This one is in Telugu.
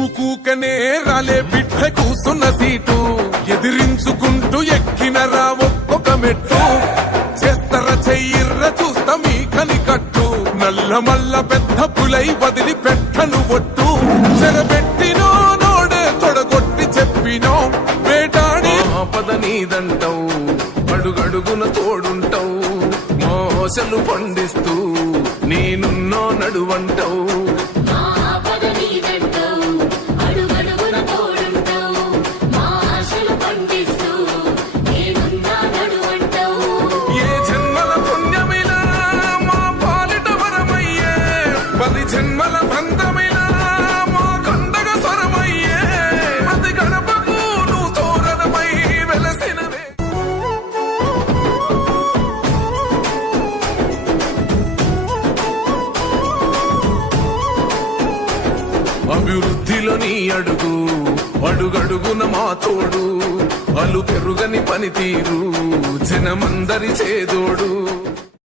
ఊకూకనే రాలే బిడ్డ కూసున్న సీటు ఎదిరించుకుంటూ ఎక్కినరా ఒక్కొక్క మెట్టు చేస్తర చెయ్యిర్ర చూస్తా మీ కనికట్టు నల్ల మల్ల పెద్ద పులై వదిలి పెట్టను ఒట్టు చెరబెట్టినో నోడే తొడగొట్టి చెప్పినో వేటాడి ఆపద నీదంటావు అడుగడుగున తోడుంటావు మోసలు పండిస్తూ నేనున్నో నడువంటావు జన్మల బంధమిలా మా కండగ స్వరమయ్యే అది గడపకు నువ్వు తోరణమై వెలసినవే అభివృద్ధిలో నీ అడుగు అడుగడుగున మా తోడు అలు పెరుగని పనితీరు జనమందరి చేదోడు